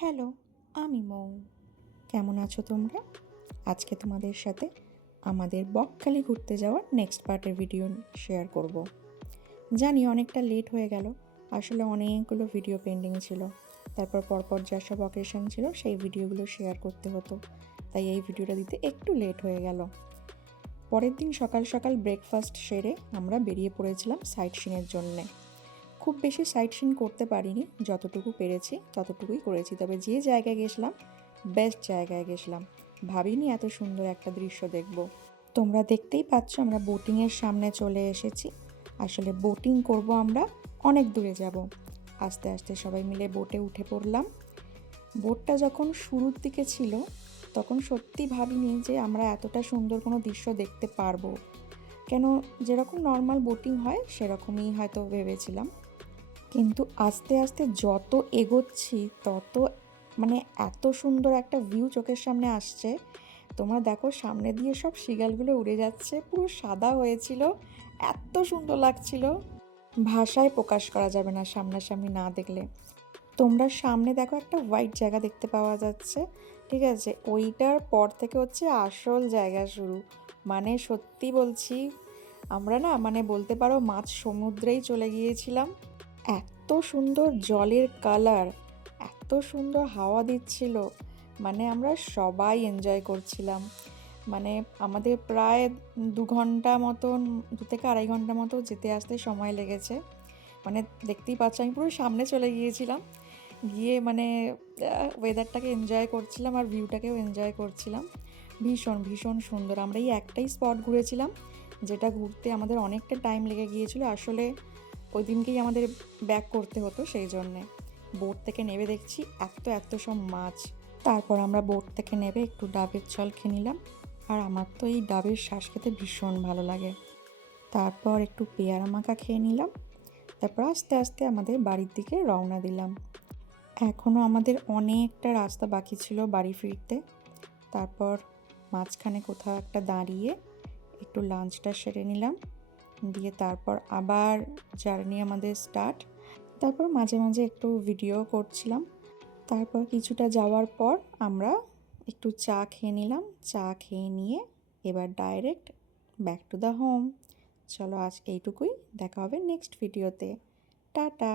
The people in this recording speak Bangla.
হ্যালো, আমি মৌ। কেমন আছো তোমরা? আজকে তোমাদের সাথে আমাদের বকখালি ঘুরতে যাওয়ার নেক্সট পার্টের ভিডিও শেয়ার করব। জানি অনেকটা লেট হয়ে গেল, আসলে অনেকগুলো ভিডিও পেন্ডিং ছিল। তারপর পরপর যা সব অকেশন ছিল সেই ভিডিওগুলো শেয়ার করতে হতো, তাই এই ভিডিওটা দিতে একটু লেট হয়ে গেল। পরের দিন সকাল সকাল ব্রেকফাস্ট সেরে আমরা বেরিয়ে পড়েছিলাম সাইট সিনের জন্যে। খুব বেশি সাইট সিন করতে পারিনি, যতটুকু পেরেছি ততটুকুই করেছি। তবে যে জায়গায় গেছিলাম বেস্ট জায়গায় গেছিলাম, ভাবিনি এত সুন্দর একটা দৃশ্য দেখব। তোমরা দেখতেই পাচ্ছ আমরা বোটিংয়ের সামনে চলে এসেছি। আসলে বোটিং করব আমরা, অনেক দূরে যাব। আস্তে আস্তে সবাই মিলে বোটে উঠে পড়লাম। বোটটা যখন শুরুর দিকে ছিল তখন সত্যি ভাবিনি যে আমরা এতটা সুন্দর কোনো দৃশ্য দেখতে পারবো। কেন, যেরকম নর্মাল বোটিং হয় সেরকমই হয়তো ভেবেছিলাম, কিন্তু আস্তে আস্তে যত এগোচ্ছি তত এত সুন্দর একটা ভিউ চোখের সামনে আসছে। তোমরা দেখো সামনে দিয়ে সব সিগালগুলো উড়ে যাচ্ছে, পুরো সাদা হয়েছিল, এত সুন্দর লাগছিল, ভাষায় প্রকাশ করা যাবে না সামনাসামনি না দেখলে। তোমরা সামনে দেখো একটা হোয়াইট জায়গা দেখতে পাওয়া যাচ্ছে, ঠিক আছে? ওইটার পর থেকে হচ্ছে আসল জায়গা শুরু। সত্যি বলছি, আমরা না বলতে পারো মাঝ সমুদ্রেই চলে গিয়েছিলাম। এত সুন্দর জলের কালার, এত সুন্দর হাওয়া দিচ্ছিল, আমরা সবাই এনজয় করছিলাম। আমাদের প্রায় 2 ঘন্টা মতন, 2 থেকে আড়াই ঘন্টা মতো যেতে আসতে সময় লেগেছে। দেখতেই পাচ্ছ আমি পুরো সামনে চলে গিয়েছিলাম, গিয়ে ওয়েদারটাকে এনজয় করছিলাম আর ভিউটাকেও এনজয় করছিলাম। ভীষণ ভীষণ সুন্দর। আমরা এই একটাই স্পট ঘুরেছিলাম, যেটা ঘুরতে আমাদের অনেকটা টাইম লেগে গিয়েছিল। আসলে ওই দিনকেই আমাদের ব্যাক করতে হতো, সেই জন্যে। বোট থেকে নেমে দেখছি এত এত সব মাছ। তারপর আমরা বোট থেকে নেমে একটু ডাবের জল খেয়ে নিলাম, আর আমার তো এই ডাবের শ্বাস খেতে ভীষণ ভালো লাগে। তারপর একটু পেয়ারা মাখা খেয়ে নিলাম। তারপর আস্তে আস্তে আমাদের বাড়ির দিকে রওনা দিলাম। এখনও আমাদের অনেকটা রাস্তা বাকি ছিল বাড়ি ফিরতে। তারপর মাঝখানে কোথাও একটা দাঁড়িয়ে একটু লাঞ্চটা সেরে নিলাম, দিয়ে তারপর আবার জার্নি আমাদের স্টার্ট। তারপর মাঝে মাঝে একটু ভিডিও করছিলাম। তারপর কিছুটা যাওয়ার পর আমরা একটু চা খেয়ে নিলাম। চা খেয়ে নিয়ে এবার direct back to the home. চলো আজ এইটুকুই, দেখা হবে নেক্সট ভিডিওতে। টাটা।